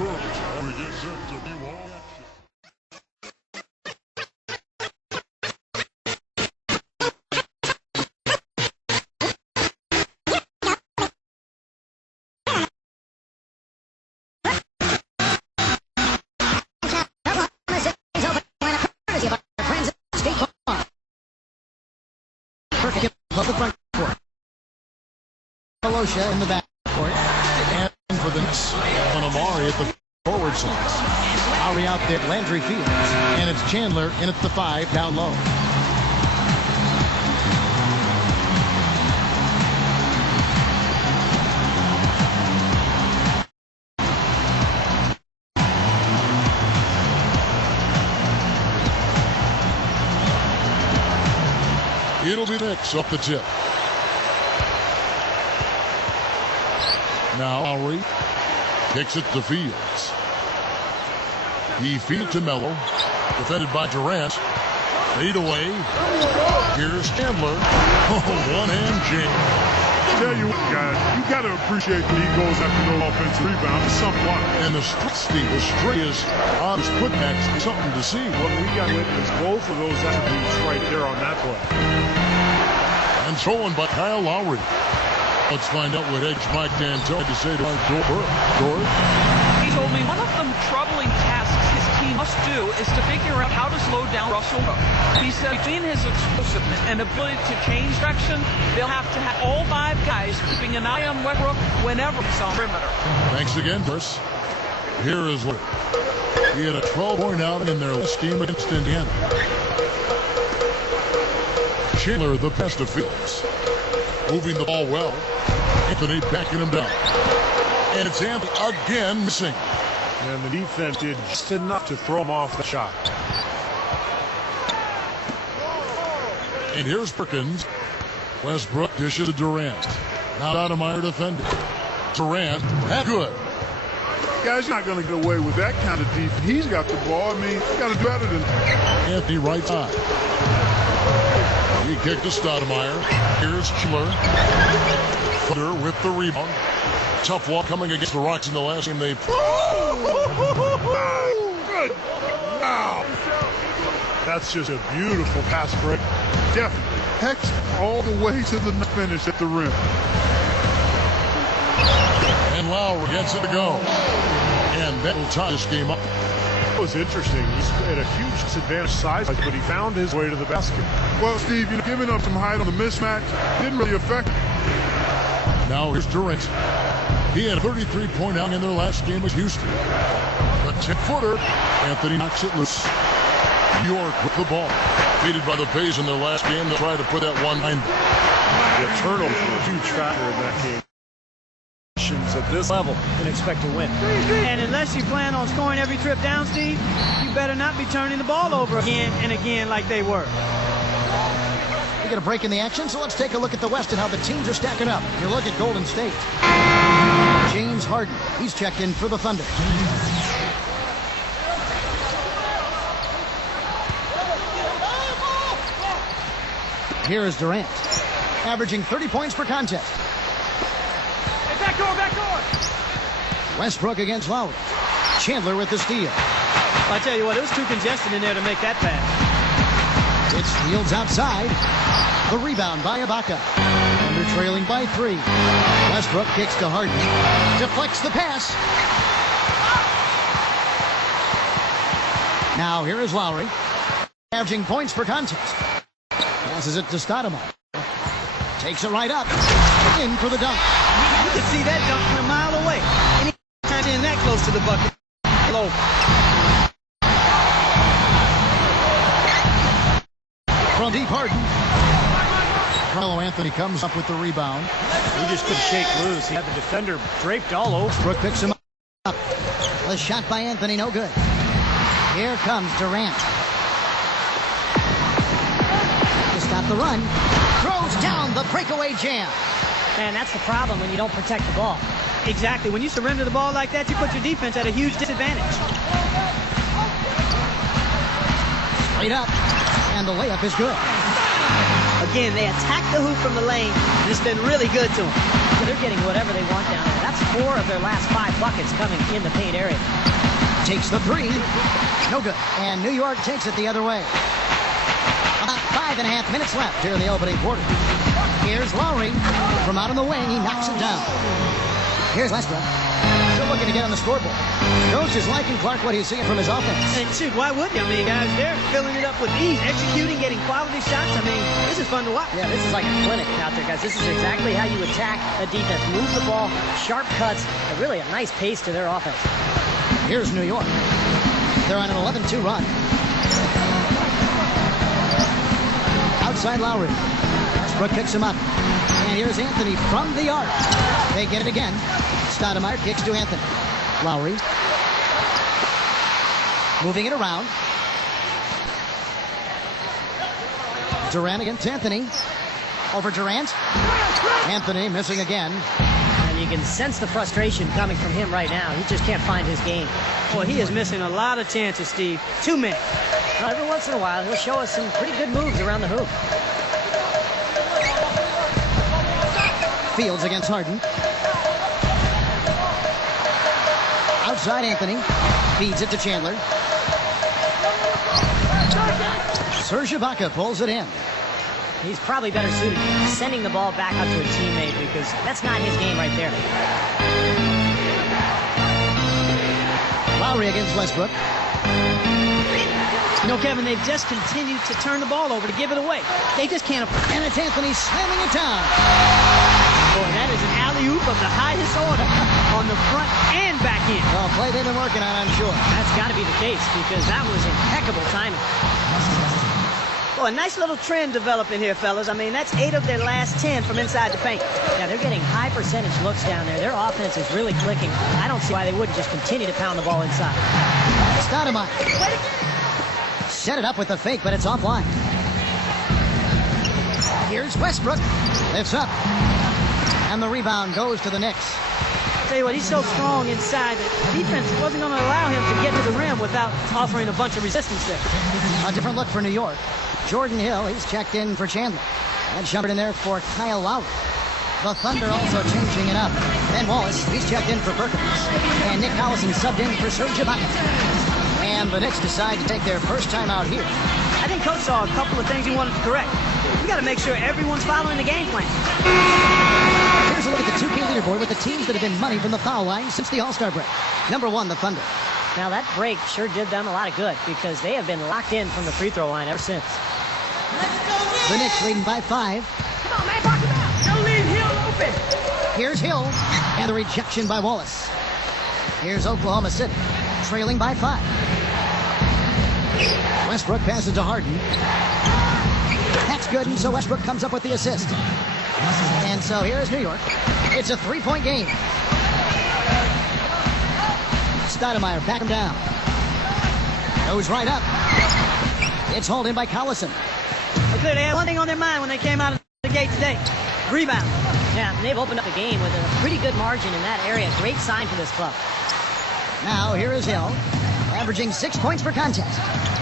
We get set to be one. In the back court, and for the Knicks, on Amari at the forward slice. Lowry out there, Landry Fields, and it's Chandler in at the 5 down low. It'll be Knicks up the tip. Now Lowry kicks it to Fields. He feeds to Melo. Defended by Durant. Fade away. Here's Chandler. Oh, one-hand jam. Tell you what, guys, you got to appreciate that he goes after no offensive rebound somewhat. And the string is on his putbacks. Something to see. What we got witness both of those attributes right there on that play. And thrown by Kyle Lowry. Let's find out what Edge Mike D'Antoni had to say to Mike Dort. He told me one of the troubling tasks his team must do is to figure out how to slow down Russell. He said between his explosiveness and ability to change direction, they'll have to have all 5 guys keeping an eye on Westbrook whenever he's on perimeter. Thanks again, Chris. Here is what he had a 12-point out in their last game against Indiana. Chandler, the best of Fields. Moving the ball well. Anthony backing him down. And it's Anthony again missing. And the defense did just enough to throw him off the shot. And here's Perkins. Westbrook dishes to Durant. Now Stoudemire defending. Durant, that's good. Guy's not going to get away with that kind of defense. He's got the ball. I mean, he's got to do better than Anthony right side. He kicked to Stoudemire. Here's Chandler. Footer with the rebound. Tough walk coming against the Rocks in the last game they played. Good. Wow. That's just a beautiful pass break. Definitely. Hex all the way to the finish at the rim. And Lowry gets it to go. And that will tie this game up. It was interesting. He's at a huge disadvantage size, but he found his way to the basket. Well, Steve, giving up some height on the mismatch didn't really affect him. Now here's Durant. He had a 33-point out in their last game with Houston. The 10-footer. Anthony knocks it loose. New York with the ball. Defeated by the Bays in their last game. They tried to put that one behind. The turnover was a huge factor in that game. At this level and expect to win. And unless you plan on scoring every trip down, Steve, you better not be turning the ball over again and again like they were. We get a break in the action, so let's take a look at the West and how the teams are stacking up. You look at Golden State. James Harden, he's checked in for the Thunder. Here is Durant, averaging 30 points per contest. Backdoor. Westbrook against Lowry. Chandler with the steal. I tell you what, it was too congested in there to make that pass. It's Fields outside. The rebound by Ibaka. Under trailing by 3. Westbrook kicks to Harden. Deflects the pass. Now here is Lowry. Averaging points per contest. Passes it to Stoudemire. Takes it right up. In for the dunk. You could see that dunk from a mile away. Anytime in that close to the bucket. Low. From deep, Harden. Carmelo Anthony comes up with the rebound. He just couldn't shake loose. He had the defender draped all over. Brooke picks him up. The shot by Anthony, no good. Here comes Durant. To stop the run. Throws down the breakaway jam. Man, that's the problem when you don't protect the ball. Exactly. When you surrender the ball like that, you put your defense at a huge disadvantage. Straight up. And the layup is good. Again, they attack the hoop from the lane, and it's been really good to them. They're getting whatever they want down there. That's 4 of their last 5 buckets coming in the paint area. Takes the 3. No good. And New York takes it the other way. About 5.5 minutes left here in the opening quarter. Here's Lowry. From out on the wing, he knocks it down. Here's Westbrook. Still looking to get on the scoreboard. Coach is liking Clark what he's seeing from his offense. And shoot, why wouldn't you? I mean, guys, they're filling it up with ease, executing, getting quality shots. I mean, this is fun to watch. Yeah, this is like a clinic out there, guys. This is exactly how you attack a defense. Move the ball, sharp cuts, and really a nice pace to their offense. Here's New York. They're on an 11-2 run. Outside Lowry. Westbrook picks him up. And here's Anthony from the arc. They get it again. Stoudemire kicks to Anthony. Lowry. Moving it around. Durant against Anthony. Over Durant. Anthony missing again. And you can sense the frustration coming from him right now. He just can't find his game. Boy, he is missing a lot of chances, Steve. Too many. Well, every once in a while, he'll show us some pretty good moves around the hoop. Fields against Harden. Outside Anthony. Feeds it to Chandler. Serge Ibaka pulls it in. He's probably better suited sending the ball back out to a teammate because that's not his game right there. Lowry against Westbrook. You know, Kevin, they've just continued to turn the ball over to give it away. They just can't. And it's Anthony slamming it down. Boy, that is an alley-oop of the highest order on the front and back end. Well, play they've been working on, I'm sure. That's got to be the case because that was impeccable timing. Boy, a nice little trend developing here, fellas. I mean, that's 8 of their last 10 from inside the paint. Yeah, they're getting high percentage looks down there. Their offense is really clicking. I don't see why they wouldn't just continue to pound the ball inside. Stoudemire. Set it up with the fake, but it's offline. Here's Westbrook. Lifts up. And the rebound goes to the Knicks. I'll tell you what, he's so strong inside that defense wasn't going to allow him to get to the rim without offering a bunch of resistance there. A different look for New York. Jordan Hill, he's checked in for Chandler. And Shumpert in there for Kyle Lowry. The Thunder also changing it up. Ben Wallace, he's checked in for Perkins. And Nick Collison subbed in for Serge Ibaka. And the Knicks decide to take their first time out here. I think Coach saw a couple of things he wanted to correct. We got to make sure everyone's following the game plan. Here's a look at the 2K leaderboard with the teams that have been money from the foul line since the All-Star break. Number 1, the Thunder. Now, that break sure did them a lot of good because they have been locked in from the free throw line ever since. The Knicks leading by 5. Come on, man, box him out. Don't leave Hill open. Here's Hill, and the rejection by Wallace. Here's Oklahoma City, trailing by 5. Westbrook passes to Harden. That's good, and so Westbrook comes up with the assist. And so here's New York. It's a 3-point game. Stoudemire back him down. Goes right up. It's hauled in by Collison. They clearly had one thing on their mind when they came out of the gate today. Rebound. Yeah, they've opened up the game with a pretty good margin in that area. Great sign for this club. Now here is Hill, averaging 6 points per contest.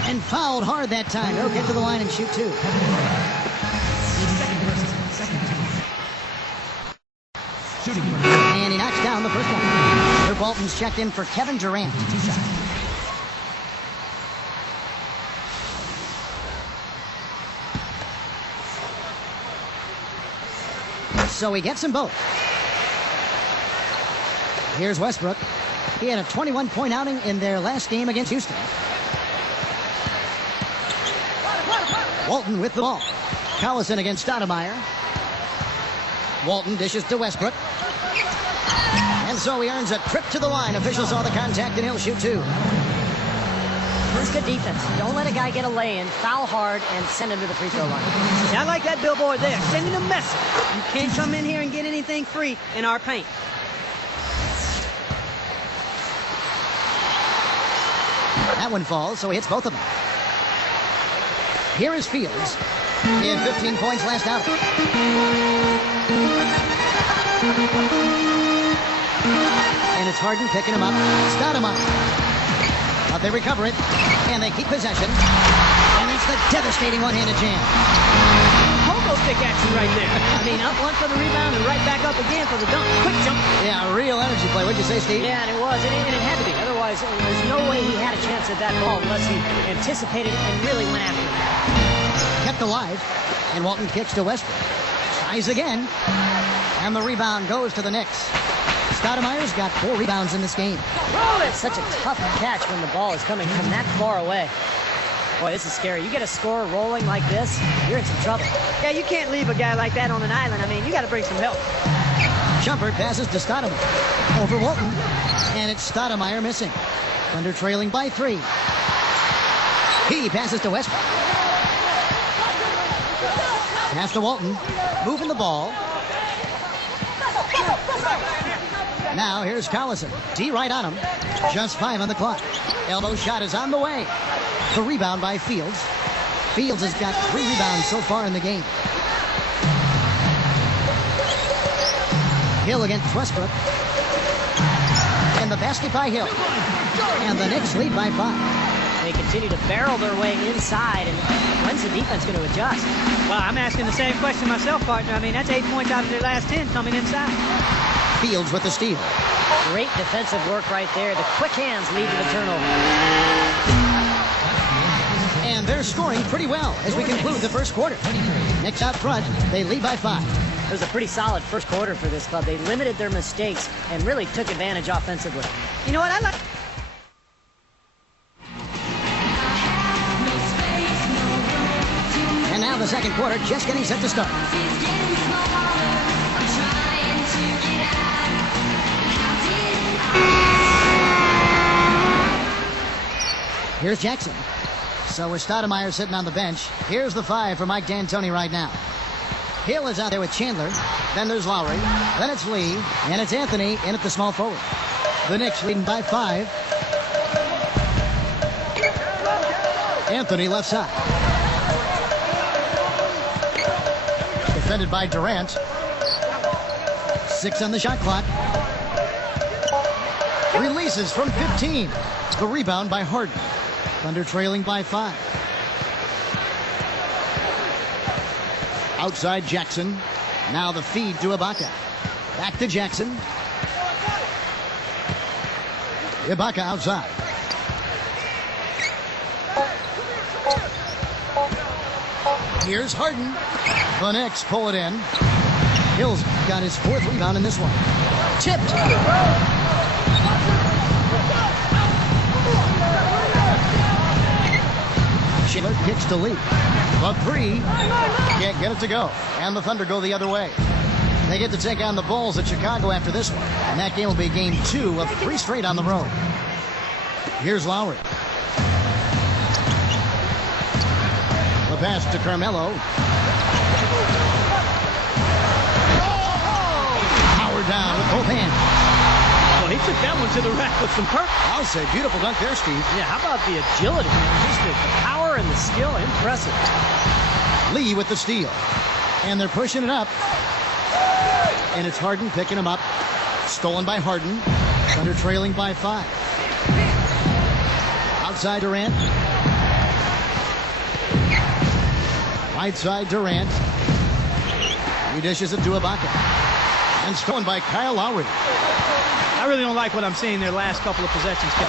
And fouled hard that time. He'll get to the line and shoot 2. And he knocks down the first one. Luke Walton's checked in for Kevin Durant. So he gets them both. Here's Westbrook. He had a 21-point outing in their last game against Houston. Walton with the ball. Collison against Stoudemire. Walton dishes to Westbrook. And so he earns a trip to the line. Officials saw the contact and he'll shoot 2. This is good defense. Don't let a guy get a lay-in, foul hard, and send him to the free throw line. Yeah, I like that billboard there. Sending a message. You can't come in here and get anything free in our paint. That one falls, so he hits both of them. Here is Fields. He had 15 points last out. And it's Harden picking him up. Stoudemire. But they recover it, and they keep possession. And it's the devastating one-handed jam. Almost stick action right there. I mean, up one for the rebound and right back up again for the dunk. Quick jump. Yeah, a real energy play. What'd you say, Steve? Yeah, and it was. And it had to be. Otherwise, there's no way he had a chance at that ball unless he anticipated it and really went after it. Kept alive. And Walton kicks to Westbrook. Tries again. And the rebound goes to the Knicks. Stoudemire's got 4 rebounds in this game. It's such a tough catch when the ball is coming from that far away. Boy, this is scary. You get a scorer rolling like this, you're in some trouble. Yeah, you can't leave a guy like that on an island. I mean, you got to bring some help. Shumpert passes to Stoudemire. Over Walton. And it's Stoudemire missing. Thunder trailing by 3. He passes to Westbrook. Pass to Walton. Moving the ball. Now here's Collison. D right on him. Just 5 on the clock. Elbow shot is on the way. The rebound by Fields. Fields has got 3 rebounds so far in the game. Hill against Westbrook. And the basket by Hill. And the Knicks lead by 5. They continue to barrel their way inside, and when's the defense going to adjust? Well, I'm asking the same question myself, partner. I mean, that's 8 points out of their last 10 coming inside. Fields with the steal. Great defensive work right there. The quick hands lead to the turnover. And they're scoring pretty well as we conclude the first quarter. Knicks out front. They lead by 5. It was a pretty solid first quarter for this club. They limited their mistakes and really took advantage offensively. You know what? I like. And now the second quarter just getting set to start. Here's Jackson. So with Stoudemire sitting on the bench, here's the 5 for Mike D'Antoni right now. Hill is out there with Chandler. Then there's Lowry. Then it's Lee. And it's Anthony in at the small forward. The Knicks leading by 5. Anthony left side. Defended by Durant. 6 on the shot clock. Releases from 15. The rebound by Harden. Thunder trailing by 5. Outside Jackson. Now the feed to Ibaka. Back to Jackson. Ibaka outside. Here's Harden. The Knicks pull it in. Hill's got his 4th rebound in this one. Tipped. Schiller kicks to Lee. The 3. Can't get it to go. And the Thunder go the other way. They get to take on the Bulls at Chicago after this one. And that game will be game 2 of 3 straight on the road. Here's Lowry. The pass to Carmelo. Power down with both hands. Well, he took that one to the rack with some purpose. I'll say beautiful dunk there, Steve. Yeah, how about the agility? Just the power and the skill. Impressive. Lee with the steal. And they're pushing it up. And it's Harden picking him up. Stolen by Harden. Thunder trailing by 5. Outside Durant. Right side Durant. He dishes it to Ibaka. And stolen by Kyle Lowry. I really don't like what I'm seeing their last couple of possessions. 2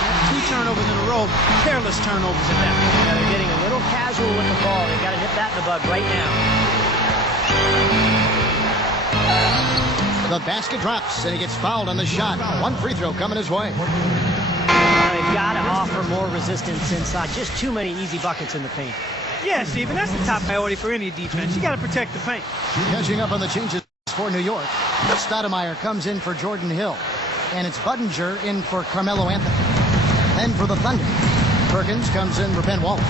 turnovers in a row. Careless turnovers at that. Yeah, they're getting a little casual with the ball. They've got to nip that in the bud right now. The basket drops, and he gets fouled on the shot. 1 free throw coming his way. They've got to offer more resistance inside. Just too many easy buckets in the paint. Yeah, Steven, that's the top priority for any defense. You got to protect the paint. Catching up on the changes for New York. Stoudemire comes in for Jordan Hill. And it's Budinger in for Carmelo Anthony. Then for the Thunder, Perkins comes in for Ben Wallace.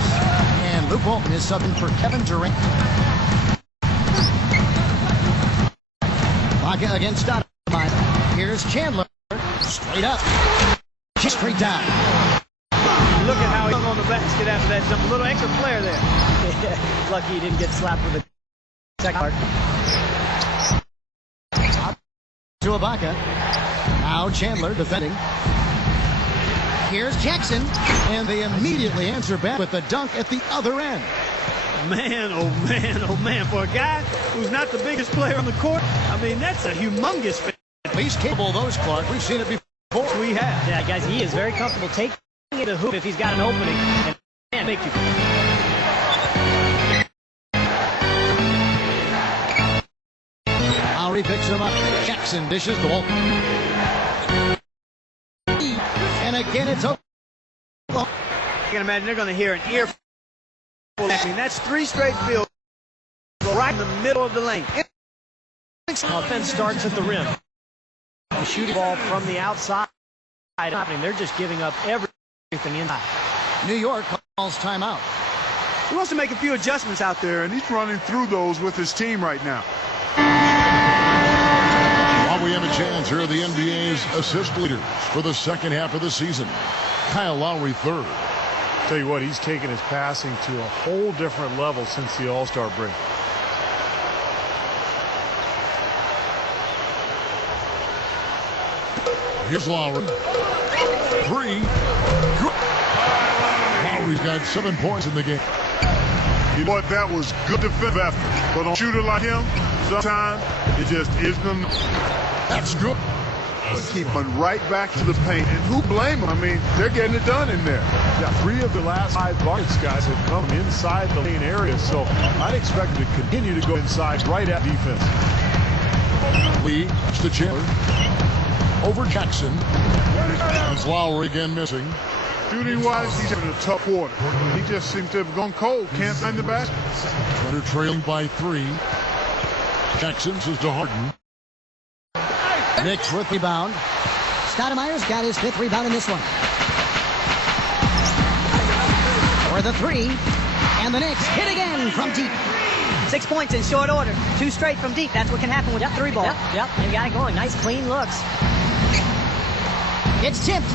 And Luke Walton is subbing for Kevin Durant. Ibaka against Stoudemire. Here's Chandler. Straight up. Just straight down. Look at how he hung on the basket after that jump. A little extra flair there. Lucky he didn't get slapped with the second part. To Ibaka. Now Chandler defending. Here's Jackson. And they immediately answer back with the dunk at the other end. Man, oh man, oh man. For a guy who's not the biggest player on the court. I mean, that's a humongous fit. He's capable of those, Clark. We've seen it before. We have. Yeah, guys, he is very comfortable taking it to the hoop if he's got an opening. And make you. Lowry picks him up. Jackson dishes the ball. And again, it's open. You can imagine they're going to hear an earful. I mean, that's 3 straight field goals right in the middle of the lane. Offense starts at the rim. The shooting ball from the outside. They're just giving up everything inside. New York calls timeout. He wants to make a few adjustments out there, and he's running through those with his team right now. While we have a chance, here are the NBA's assist leaders for the second half of the season. Kyle Lowry third. Tell you what, he's taken his passing to a whole different level since the All-Star break. Here's Lowry. 3. Good. Lowry's got 7 points in the game. You know what? That was good defensive effort. But on a shooter like him, sometimes it just isn't enough. That's good. Keep going right back to the paint. And who blame them? I mean, they're getting it done in there. Yeah, 3 of the last 5 buckets, guys, have come inside the lane area. So I'd expect them to continue to go inside right at defense. Lee to Chandler. Over Jackson. As Lowry again missing. Shooting-wise, he's having a tough quarter. He just seems to have gone cold. Can't find the basket. Thunder trailing by 3. Jackson says to Harden. Knicks with rebound. Stoudemire's got his 5th rebound in this one. For the 3. And the Knicks hit again from deep. 6 points in short order. 2 straight from deep. That's what can happen with the 3 ball. Yep, they got it going. Nice, clean looks. It's tipped.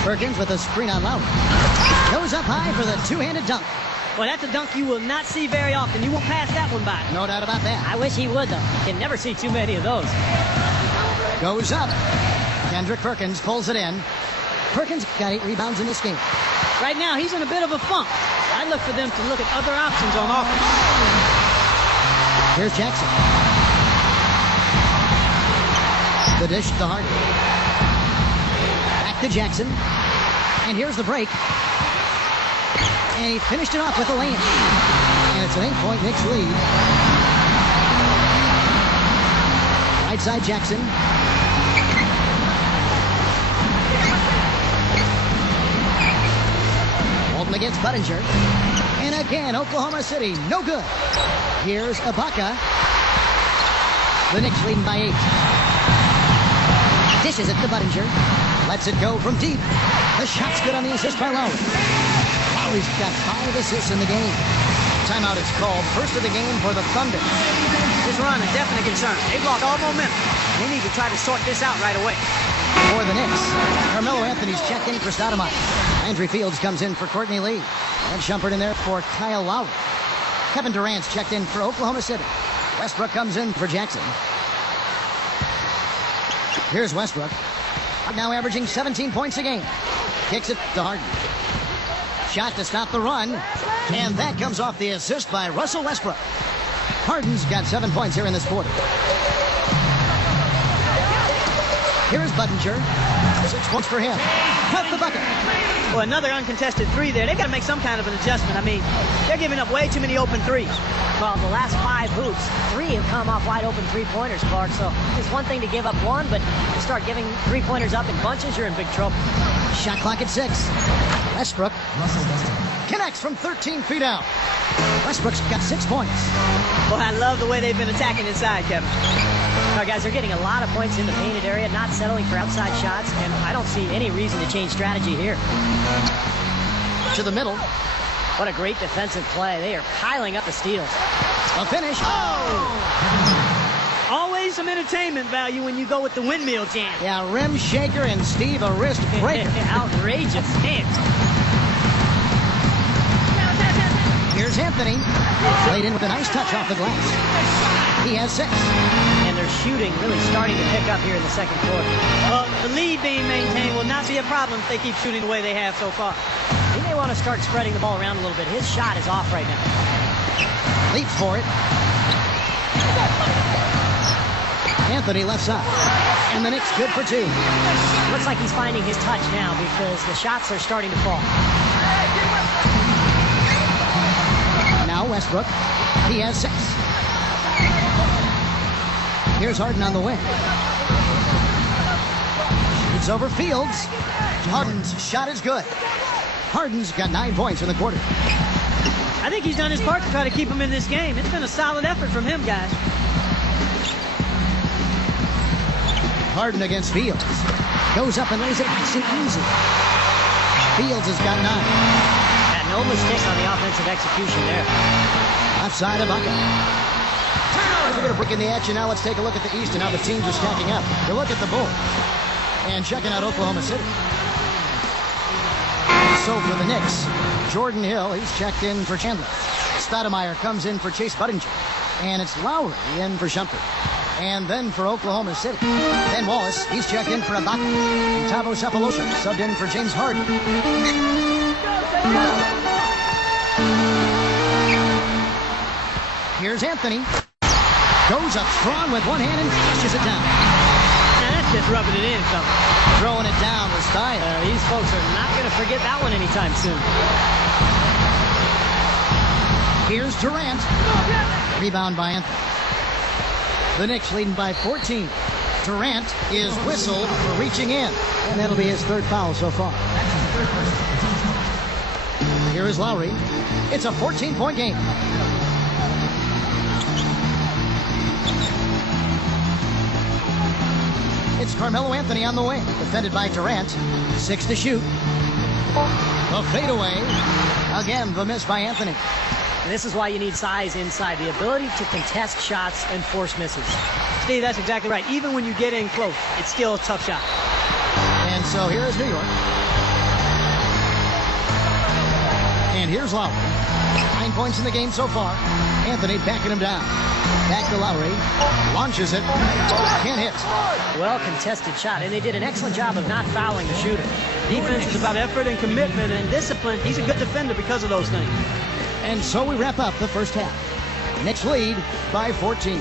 Perkins with a screen on Lowry. Goes up high for the 2-handed dunk. Well, that's a dunk you will not see very often. You won't pass that one by. No doubt about that. I wish he would, though. You can never see too many of those. Goes up. Kendrick Perkins pulls it in. Perkins got 8 rebounds in this game. Right now, he's in a bit of a funk. I'd look for them to look at other options on offense. Here's Jackson. The dish to Harden. Back to Jackson. And here's the break. And he finished it off with a layup. And it's an 8-point Knicks lead. Right side Jackson. Walton against Buttinger. And again, Oklahoma City, no good. Here's Ibaka. The Knicks leading by 8. Dishes it to Buttinger. Lets it go from deep. The shot's good on the assist by Lowry. Lowry's got 5 assists in the game. Timeout is called. First of the game for the Thunder. This run a definite concern. They've lost all momentum. They need to try to sort this out right away. For the Knicks, Carmelo Anthony's checked in for Stoudemire. Landry Fields comes in for Courtney Lee. And Shumpert in there for Kyle Lowry. Kevin Durant's checked in for Oklahoma City. Westbrook comes in for Jackson. Here's Westbrook. Now averaging 17 points a game. Kicks it to Harden. Shot to stop the run. And that comes off the assist by Russell Westbrook. Harden's got 7 points here in this quarter. Here's Buttinger. 6 points for him. Cut the bucket. Well, another uncontested 3 there. They've got to make some kind of an adjustment. I mean, they're giving up way too many open 3s. Well, the last 5 hoops, 3 have come off wide open 3-pointers, Clark. So it's one thing to give up 1, but you start giving 3-pointers up in bunches, you're in big trouble. Shot clock at 6. Westbrook connects from 13 feet out. Westbrook's got 6 points. Well, I love the way they've been attacking inside, Kevin. All right, guys, they're getting a lot of points in the painted area, not settling for outside shots, and I don't see any reason to change strategy here. To the middle. What a great defensive play. They are piling up the steals. A finish. Oh! Always some entertainment value when you go with the windmill jam. Yeah, rim shaker and Steve a wrist breaker. Outrageous. Man. Here's Anthony. Played in with a nice touch off the glass. He has 6. And they're shooting really starting to pick up here in the second quarter. The lead being maintained will not be a problem if they keep shooting the way they have so far. He may want to start spreading the ball around a little bit. His shot is off right now. Leaps for it. Anthony left side. And the Knicks good for 2. Looks like he's finding his touch now because the shots are starting to fall. Now Westbrook. He has 6. Here's Harden on the wing. It's over Fields. Harden's shot is good. Harden's got 9 points in the quarter. I think he's done his part to try to keep him in this game. It's been a solid effort from him, guys. Harden against Fields. Goes up and lays it nice and easy. Fields has got 9. Yeah, no mistakes on the offensive execution there. Left side of Bucket. We're going to break in the action now. Let's take a look at the East and how the teams are stacking up. We look at the Bulls and checking out Oklahoma City. So for the Knicks, Jordan Hill, he's checked in for Chandler. Stoudemire comes in for Chase Budinger. And it's Lowry in for Shumpert. And then for Oklahoma City, Ben Wallace, he's checked in for Ibaka. And Tavo Sepulosha subbed in for James Harden. Here's Anthony. Goes up strong with one hand and flashes it down. Now that's just rubbing it in, something. Throwing it down with style. These folks are not going to forget that one anytime soon. Here's Durant. Rebound by Anthony. The Knicks leading by 14. Durant is whistled for reaching in. And that'll be his 3rd foul so far. Here is Lowry. It's a 14-point game. It's Carmelo Anthony on the wing. Defended by Durant. 6 to shoot. The fadeaway. Again, the miss by Anthony. And this is why you need size inside, the ability to contest shots and force misses. Steve, that's exactly right. Even when you get in close, it's still a tough shot. And so here is New York. And here's Lowry. 9 points in the game so far. Anthony backing him down. Back to Lowry. Launches it. Can't hit. Well contested shot, and they did an excellent job of not fouling the shooter. Defense is about effort and commitment and discipline. He's a good defender because of those things. And so we wrap up the first half. Knicks lead by 14.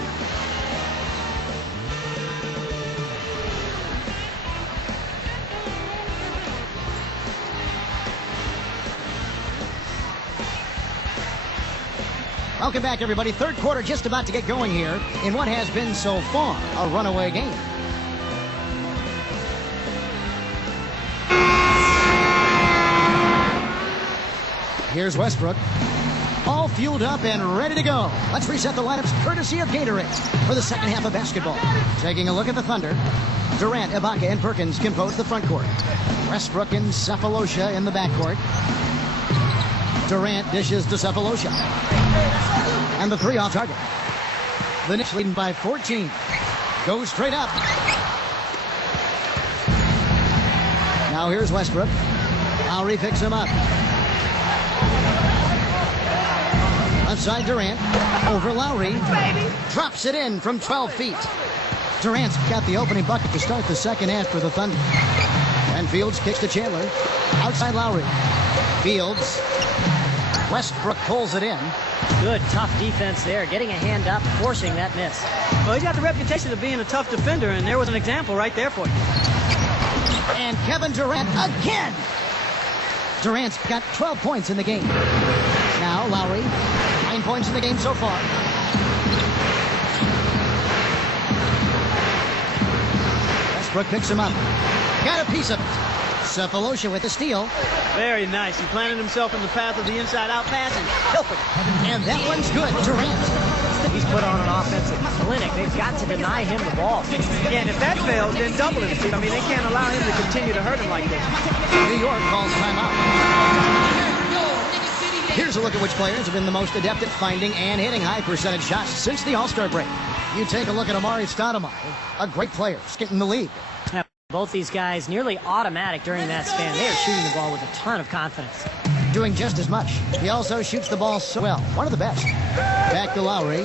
Welcome back, everybody. 3rd quarter just about to get going here in what has been so far a runaway game. Here's Westbrook. All fueled up and ready to go. Let's reset the lineups courtesy of Gatorade for the second half of basketball. Taking a look at the Thunder. Durant, Ibaka, and Perkins compose the front court. Westbrook and Sepulosha in the backcourt. Durant dishes to Sepulosha. And the 3 off target. The Knicks leading by 14. Goes straight up. Now here's Westbrook. Lowry picks him up. Left side Durant. Over Lowry. Drops it in from 12 feet. Durant's got the opening bucket to start the second half for the Thunder. And Fields kicks to Chandler. Outside Lowry. Fields. Westbrook pulls it in. Good, tough defense there. Getting a hand up, forcing that miss. Well, he's got the reputation of being a tough defender, and there was an example right there for you. And Kevin Durant again. Durant's got 12 points in the game. Now Lowry, 9 points in the game so far. Westbrook picks him up. Got a piece of it. Sepulosha with the steal. Very nice. He planted himself in the path of the inside-out pass and pilfered. And that one's good. Durant. He's put on an offensive clinic. They've got to deny him the ball. Yeah, and if that fails, then double it. I mean, they can't allow him to continue to hurt him like this. New York calls timeout. Here's a look at which players have been the most adept at finding and hitting high percentage shots since the All-Star break. You take a look at Amari Stoudemire, a great player, skipping the league. Both these guys nearly automatic during that span. They are shooting the ball with a ton of confidence. Doing just as much. He also shoots the ball so well. One of the best. Back to Lowry.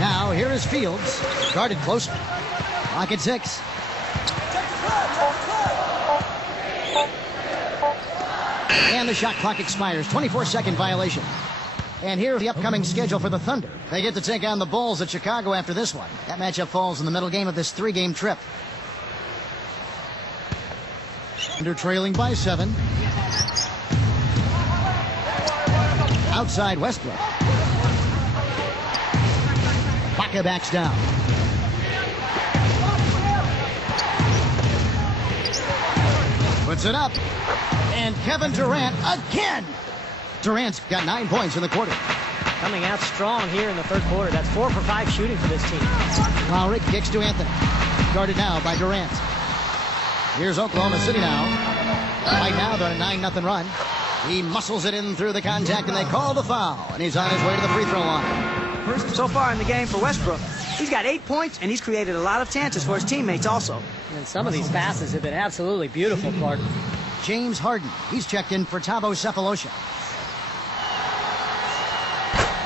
Now here is Fields. Guarded closely. Clock at 6. And the shot clock expires. 24-second violation. And here's the upcoming schedule for the Thunder. They get to take on the Bulls at Chicago after this one. That matchup falls in the middle game of this 3-game trip. Thunder trailing by 7. Outside Westbrook. Baca backs down. Puts it up. And Kevin Durant again. Durant's got 9 points in the quarter. Coming out strong here in the third quarter. That's 4 for 5 shooting for this team. Lowry kicks to Anthony. Guarded now by Durant. Here's Oklahoma City now. Right now they're on a 9-0 run. He muscles it in through the contact, and they call the foul. And he's on his way to the free throw line. So far in the game for Westbrook, he's got 8 points, and he's created a lot of chances for his teammates also. And some of these passes have been absolutely beautiful, Clark. James Harden. He's checked in for Thabo Sefolosha.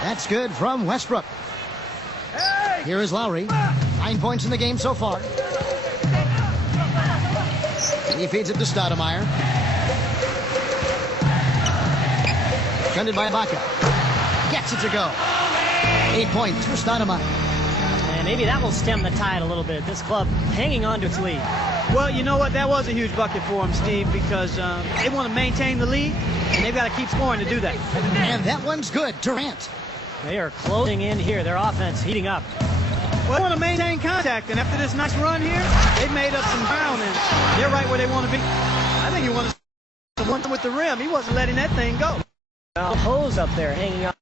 That's good from Westbrook. Here is Lowry. 9 points in the game so far. He feeds it to Stoudemire. Defended by Baca. Gets it to go. 8 points for Stoudemire. And maybe that will stem the tide a little bit. This club hanging on to its lead. Well, you know what? That was a huge bucket for them, Steve, because they want to maintain the lead, and they've got to keep scoring to do that. And that one's good. Durant. They are closing in here. Their offense heating up. Well, they want to maintain contact, and after this nice run here, they've made up some ground, and they're right where they want to be. I think he wanted to one with the rim. He wasn't letting that thing go. Well, hose up there hanging on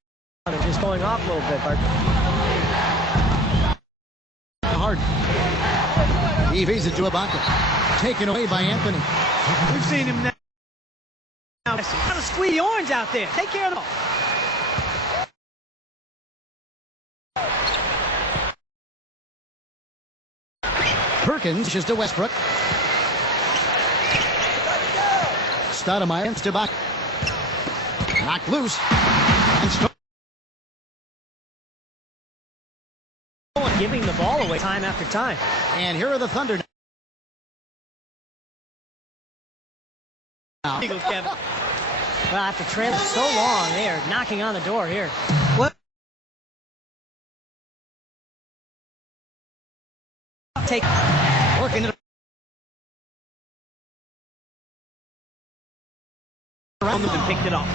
and just going off a little bit. Harden. He feeds it to Ibaka. Taken away by Anthony. We've seen him now. Got to squeeze the orange out there. Take care of the ball. Perkins just to Westbrook. Stoudemire to Ibaka. Knocked loose. And giving the ball away time after time. And here are the Thunder now. Eagles, Kevin. Well, after trailing so long, they are knocking on the door here. What? Take Working it around them and picked it off.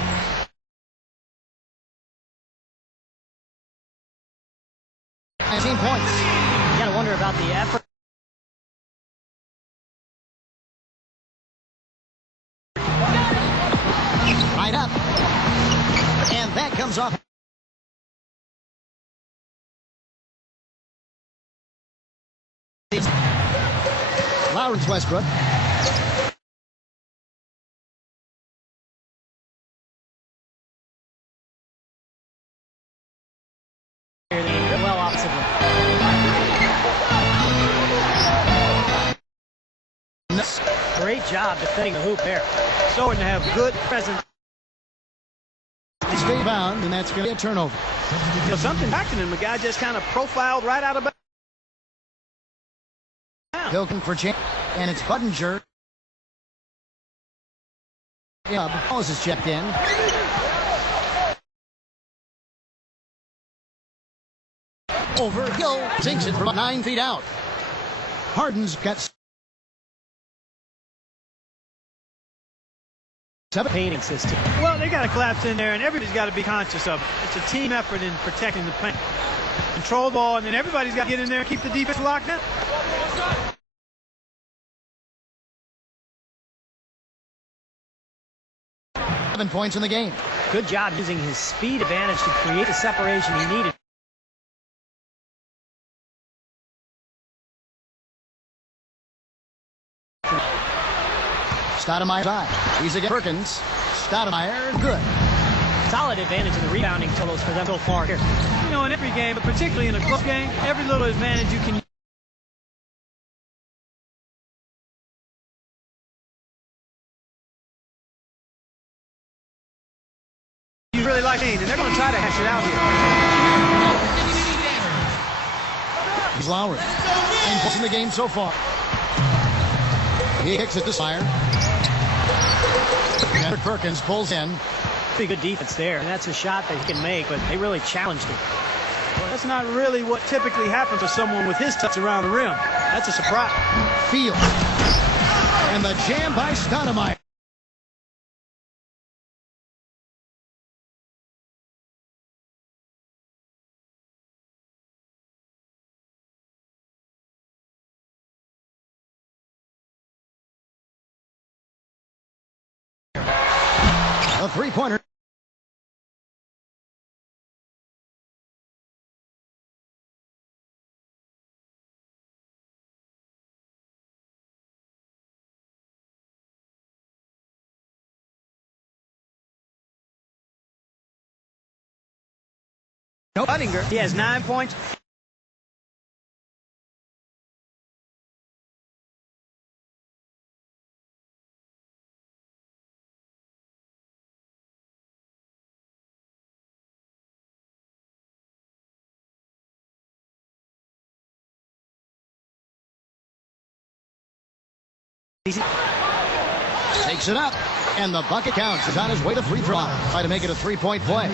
19 points. You gotta wonder about the effort. Right up. And that comes off. Lawrence Westbrook. Well offensively. Great job defending the hoop there. So to have good presence. Stay bound, and that's going to be a turnover. You know, something happened him. The guy just kind of profiled right out of bounds. Looking for change, and it's Budinger. Yeah, Bowles is checked in. Over, Hill sinks it from 9 feet out. Harden's got 7. Painting system. Well, they got to collapse in there, and everybody's got to be conscious of it. It's a team effort in protecting the paint. Control ball, and then everybody's got to get in there and keep the defense locked down. Points in the game. Good job using his speed advantage to create the separation he needed. Stoudemire's eye. He's against Perkins. Stoudemire, good. Solid advantage in the rebounding totals for them so far here. You know, in every game, but particularly in a close game, every little advantage you can. You really like it, and they're going to try to hash it out here. Here's Lowry. 10 points in the game so far. He kicks it to Spire. Perkins pulls in. Pretty good defense there. And that's a shot that he can make, but they really challenged him. Well, that's not really what typically happens to someone with his touch around the rim. That's a surprise. Fields. And the jam by Stoudemire. A three-pointer. Buttinger, he has 9 points. Takes it up, and the bucket counts. He's on his way to free throw. Try to make it a three-point play.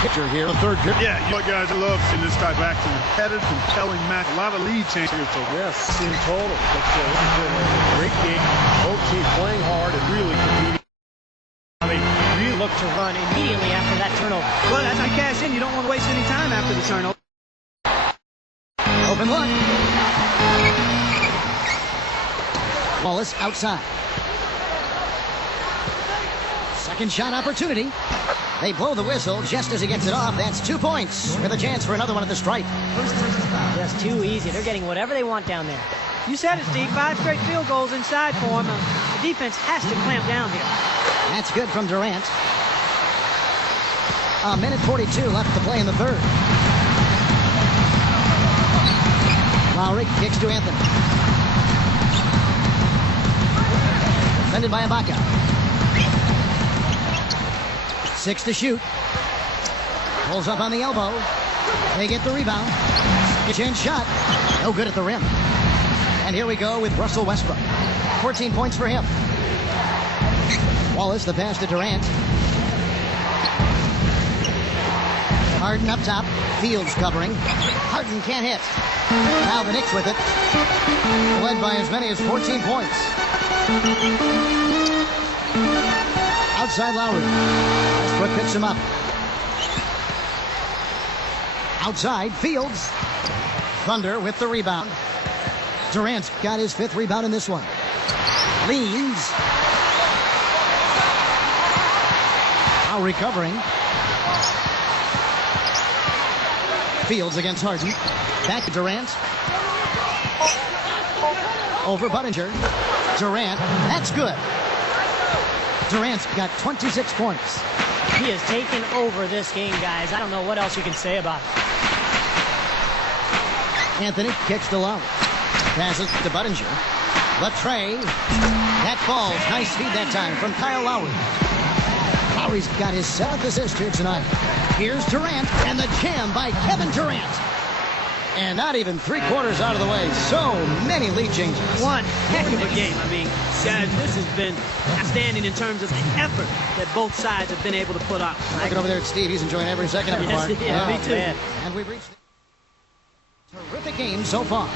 Pitcher here, the third pitch. Yeah, you know, guys, I love seeing this type of action. Competitive, compelling match. A lot of lead change here. So, Yes, in total. But, this has been a great game. Both teams playing hard and really competing. I mean, really look to run immediately after that turnover. Well, that's not cash in. You don't want to waste any time after the turnover. Open look. Wallace outside. Second shot opportunity. They blow the whistle just as he gets it off. That's 2 points with a chance for another one at the stripe. Just too easy. They're getting whatever they want down there. You said it, Steve. 5 straight field goals inside for him. The defense has to clamp down here. That's good from Durant. A minute 42 left to play in the third. Lowry kicks to Anthony. Defended by Ibaka. 6 to shoot. Pulls up on the elbow. They get the rebound. Change shot. No good at the rim. And here we go with Russell Westbrook. 14 points for him. Wallace, the pass to Durant. Harden up top. Fields covering. Harden can't hit. Now the Knicks with it. Led by as many as 14 points. Outside Lowry. Westbrook picks him up. Outside Fields. Thunder with the rebound. Durant's got his 5th rebound in this one. Leans. Now recovering. Fields against Harden. Back to Durant. Over Buttinger. Durant. That's good. Durant's got 26 points. He has taken over this game, guys. I don't know what else you can say about it. Anthony kicks to Lowry. Passes to Buttinger. Latre. That falls. Nice feed that time from Kyle Lowry. Lowry's got his 7th assist here tonight. Here's Durant, and the jam by Kevin Durant. And not even 3/4 out of the way. So many lead changes. One heck of a game. I mean, guys, this has been outstanding in terms of the effort that both sides have been able to put out. Looking over there at Steve. He's enjoying every second of it, Mark. Yeah, me too. Man. And we've reached a terrific game so far.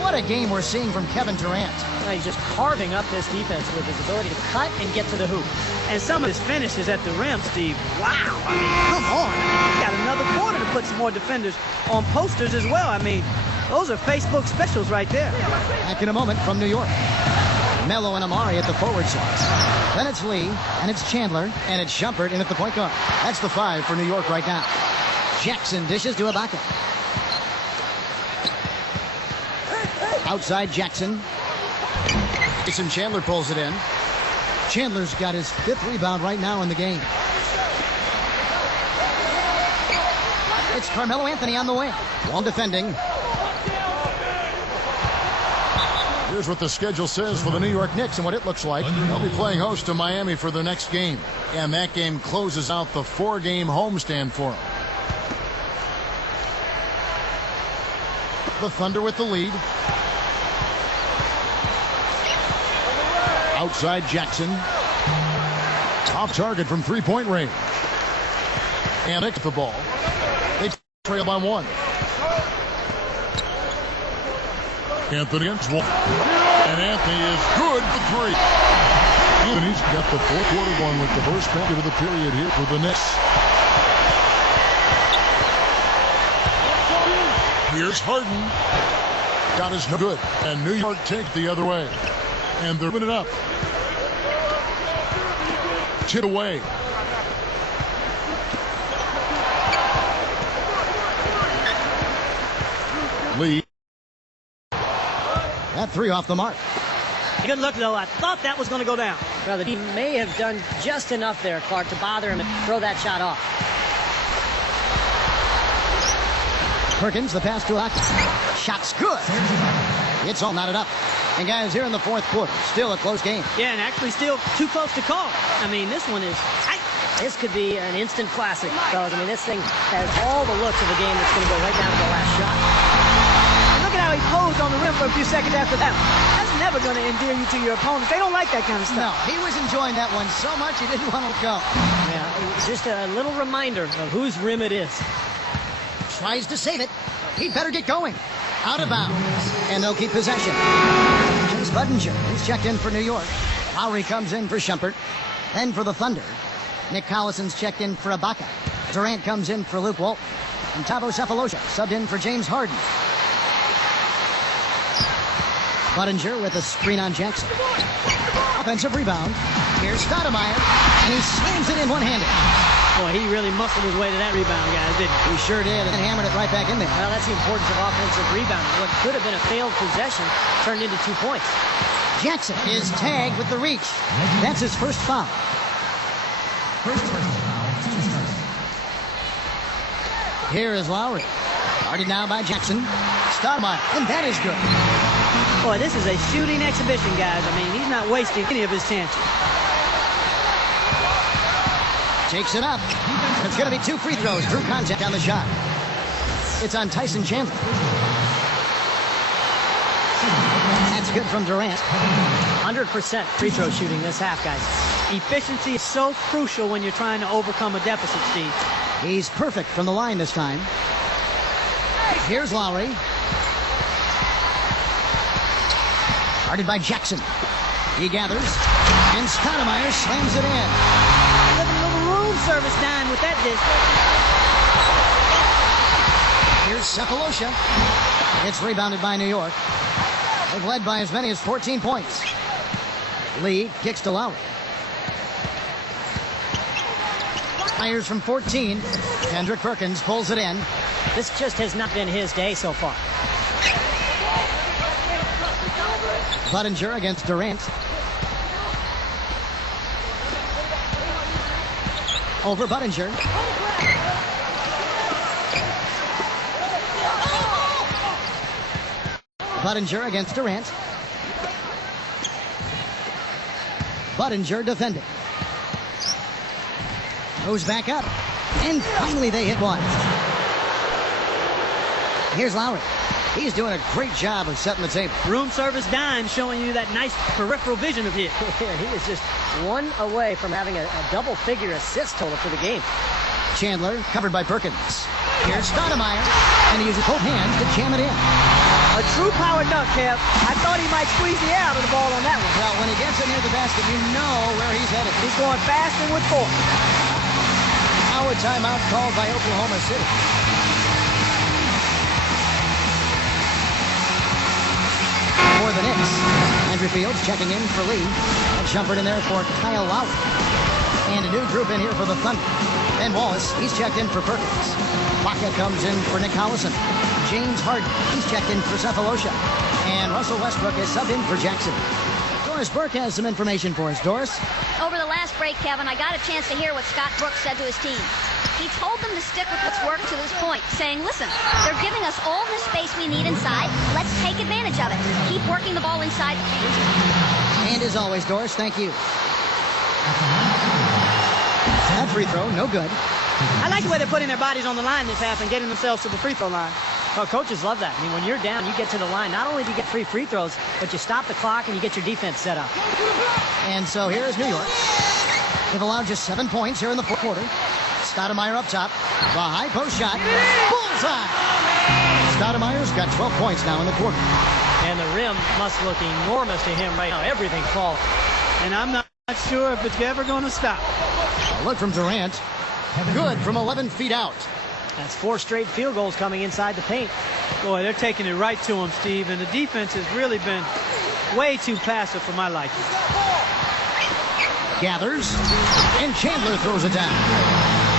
What a game we're seeing from Kevin Durant. Well, he's just carving up this defense with his ability to cut and get to the hoop. And some of his finishes at the rim, Steve. Wow. I mean, come on. He's got another quarter to put some more defenders on posters as well. I mean, those are Facebook specials right there. Back in a moment from New York. Melo and Amari at the forward side. Then it's Lee, and it's Chandler, and it's Shumpert in at the point guard. That's the 5 for New York right now. Jackson dishes to Ibaka. Outside Jackson. Jason Chandler pulls it in. Chandler's got his 5th rebound right now in the game. It's Carmelo Anthony on the wing. While defending. Here's what the schedule says for the New York Knicks and what it looks like. They'll be playing host to Miami for their next game. And that game closes out the 4-game homestand for them. The Thunder with the lead. Outside Jackson. Off target from three-point range. And Knicks the ball. They trail by 1. Anthony against 1. And Anthony is good for 3. Anthony's got the fourth quarter going with the first period of the period here for the Knicks. Here's Harden. Got his no good. And New York take the other way. And they're moving it up. Tip away. Lee. That 3 off the mark. Good look, though. I thought that was going to go down. Well, the team may have done just enough there, Clark, to bother him and throw that shot off. Perkins, the pass to Ox. Shot's good. It's all knotted up. And guys, here in the fourth quarter, still a close game. Yeah, and actually still too close to call. I mean, this one is tight. This could be an instant classic, fellas. I mean, this thing has all the looks of a game that's going to go right down to the last shot. And look at how he posed on the rim for a few seconds after that. That's never going to endear you to your opponents. They don't like that kind of No, stuff. he was enjoying that one so much he didn't want to go. Yeah, it's just a little reminder of whose rim it is. Tries to save it. He'd better get going. Out of bounds. And they'll keep possession. James Budinger, who's checked in for New York. Lowry comes in for Shumpert. Then for the Thunder. Nick Collison's checked in for Ibaka. Durant comes in for Luke Walton. And Tavo Cephalosha subbed in for James Harden. Budinger with a screen on Jackson. Offensive rebound. Here's Stoudemire. And he slams it in one-handed. Boy, he really muscled his way to that rebound, guys, didn't he? He sure did, and hammered it right back in there. Well, that's the importance of offensive rebounding. What could have been a failed possession turned into 2 points. Jackson is tagged with the reach. That's his first foul. Here is Lowry. Guarded now by Jackson. Stoudemire, and that is good. Boy, this is a shooting exhibition, guys. I mean, he's not wasting any of his chances. Takes it up. It's going to be 2 free throws. Drew contact on the shot. It's on Tyson Chandler. That's good from Durant. 100% free throw shooting this half, guys. Efficiency is so crucial when you're trying to overcome a deficit, Steve. He's perfect from the line this time. Here's Lowry. Guarded by Jackson. He gathers. And Stoudemire slams it in. Look at a little room service dime with that distance. Here's Cephalosha. It's rebounded by New York. They've led by as many as 14 points. Lee kicks to Lowry. Fires from 14. Kendrick Perkins pulls it in. This just has not been his day so far. Budinger against Durant. Over Budinger. Budinger against Durant. Budinger defending. Goes back up. And finally they hit one. Here's Lowry. He's doing a great job of setting the table. Room service dime showing you that nice peripheral vision of his. He is just one away from having a double-figure assist total for the game. Chandler covered by Perkins. Here's Stoudemire, and he uses both hands to jam it in. A true power dunk, Kev. I thought he might squeeze the air out of the ball on that one. Well, when he gets it near the basket, you know where he's headed. He's going fast and with force. Now a timeout called by Oklahoma City. For the Knicks, Andrew Fields checking in for Lee. And Shumpert in there for Kyle Lowry. And a new group in here for the Thunder. Ben Wallace, he's checked in for Perkins. Ibaka comes in for Nick Collison. James Harden, he's checked in for Cephalosha. And Russell Westbrook is subbed in for Jackson. Doris Burke has some information for us. Doris? Over the last break, Kevin, I got a chance to hear what Scott Brooks said to his team. He told them to stick with what's worked to this point, saying, listen, they're giving us all the space we need inside. Let's take advantage of it. Keep working the ball inside the paint. And as always, Doris, thank you. That free throw, no good. I like the way they're putting their bodies on the line this half and getting themselves to the free throw line. Well, coaches love that. I mean, when you're down, you get to the line. Not only do you get free throws, but you stop the clock and you get your defense set up. And so here's New York. They've allowed just 7 points here in the fourth quarter. Stoudemire's up top. The high post shot. Bullseye! Stoudemire's got 12 points now in the quarter. And the rim must look enormous to him right now. Everything falls. And I'm not sure if it's ever going to stop. A look from Durant. Good from 11 feet out. That's 4 straight field goals coming inside the paint. Boy, they're taking it right to him, Steve. And the defense has really been way too passive for my liking. Gathers. And Chandler throws it down.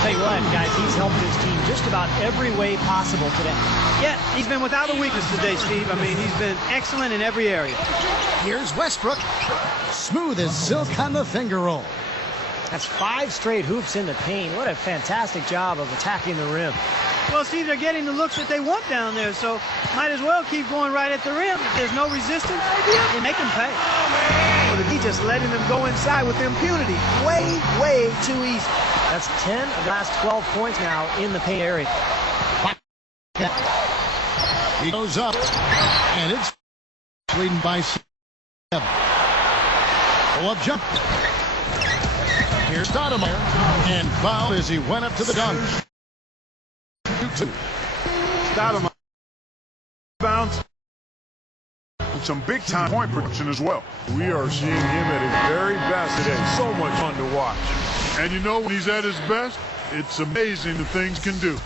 Tell you what, guys, he's helped his team just about every way possible today. Yeah, he's been without a weakness today, Steve. I mean, he's been excellent in every area. Here's Westbrook. Smooth as silk on the finger roll. That's 5 straight hoops in the paint. What a fantastic job of attacking the rim. Well, Steve, they're getting the looks that they want down there, so might as well keep going right at the rim. If there's no resistance, they make them pay. But he's just letting them go inside with impunity. Way too easy. That's 10 of the last 12 points now in the paint area. He goes up, and it's leading by 7. Pull-up jump. Here's Stoudemire, and foul as he went up to the dunk. 2-2. Stoudemire bounce. And some big-time point production as well. We are seeing him at his very best today. So much fun to watch. And you know, when he's at his best, it's amazing the things he can do.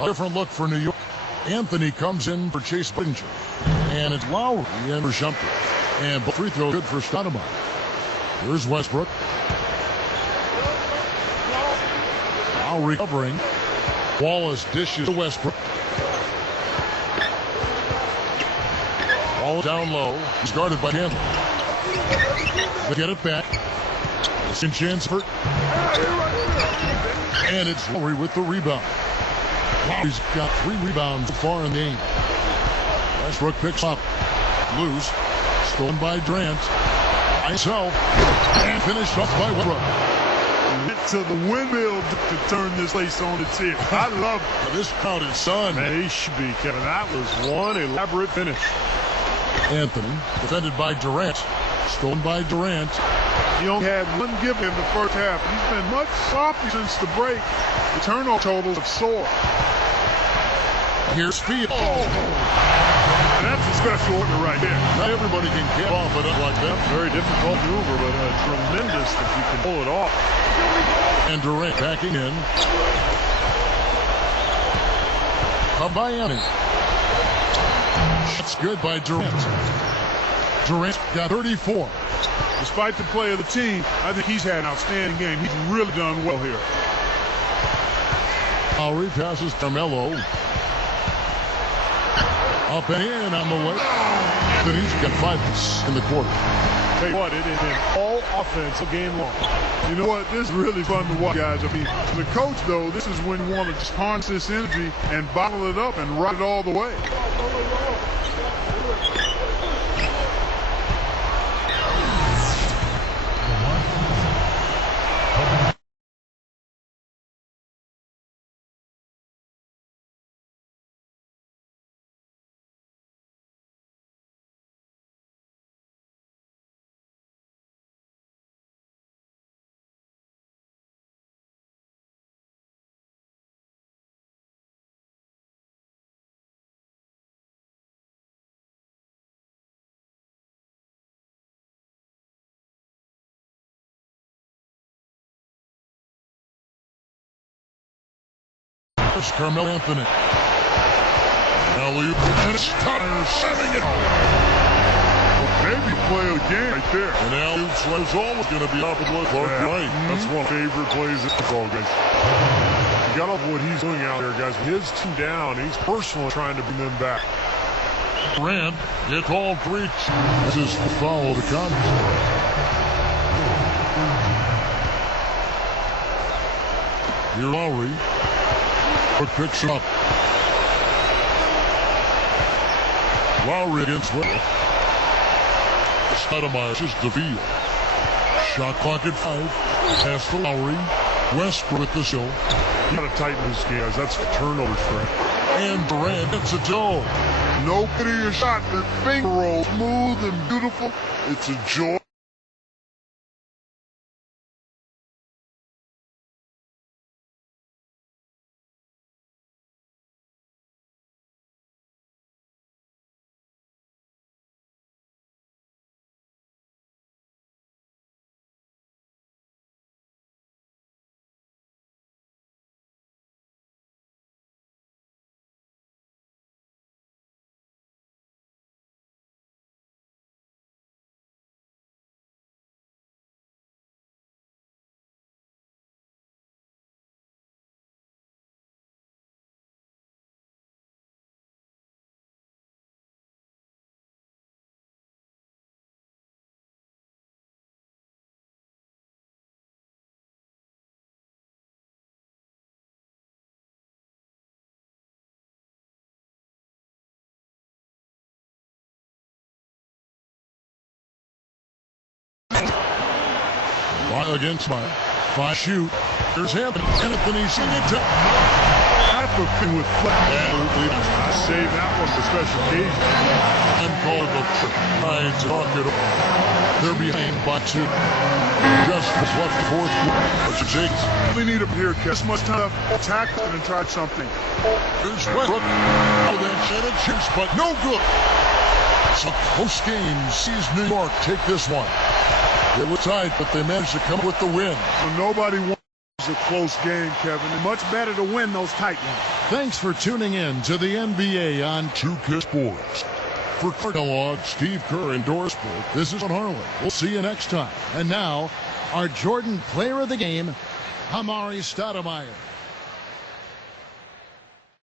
A different look for New York. Anthony comes in for Chase Binger. And it's Lowry and for Shumpert. And both free throws good for Stoudemire. Here's Westbrook. Lowry covering. Wallace dishes to Westbrook. Ball down low. He's guarded by Chandler. They get it back. It's in Chansford. And it's Lowry with the rebound. Lowry's got 3 rebounds so far in the game. Westbrook picks up. Loose. Stolen by Durant. By himself. And finished off by Westbrook. Went to the windmill to turn this place on its ear. I love it. This crowded sun. Man, he should be, Kevin. That was one elaborate finish. Anthony, defended by Durant. Stolen by Durant. He only had one give in the first half. He's been much softer since the break. The turnover totals have soared. Here's Field. And that's a special order right there. Not everybody can get off it up like that. Very difficult maneuver, but tremendous if you can pull it off. And Durant backing in. Up by Anthony. That's good by Durant. Durant got 34. Despite the play of the team, I think he's had an outstanding game. He's really done well here. Lowry passes Carmelo. Up and in on the way. Anthony's got 5 in the quarter. Tell you what, it has been all offensive game long. You know what? This is really fun to watch, guys. I mean, the coach, though, this is when you want to just harness this energy and bottle it up and ride it all the way. Carmelo Anthony. Alley-oop and Stoudemire sending it home. Maybe play of the game right there. And alley-oop is always going to be up with Clark Wright. That's one of my favorite plays in football, guys. You got off what he's doing out there, guys. His team down, he's personally trying to bring them back. Durant gets all 3. This is the foul of the contest. Here Lowry. But picks him up. Lowry against Will. Stoudemire is DeVille. Shot clock at 5. Pass to Lowry. Westbrook with the steal. You gotta tighten this game, guys. That's turnovers for him. And Durant hits a toe. No pity a shot. That finger roll, smooth and beautiful. It's a joy. Against by shoot. There's Anthony Singleton. Type of thing with Absolutely. I save that one for special occasion. And called the Lions talk it over. They're behind by 2. Just left the fourth quarter. Jakes. We need a here. This must have tackle and tried something. Here's Westbrook. Oh, that shot at shoots, but no good. It's a close game. Sees New York take this one. It was tight, but they managed to come with the win. Well, nobody wants a close game, Kevin. And much better to win those tight ones. Thanks for tuning in to the NBA on 2K Sports. For Kellogg, Steve Kerr, and Doris Burke, this is Harlan. We'll see you next time. And now, our Jordan Player of the Game, Amar'e Stoudemire.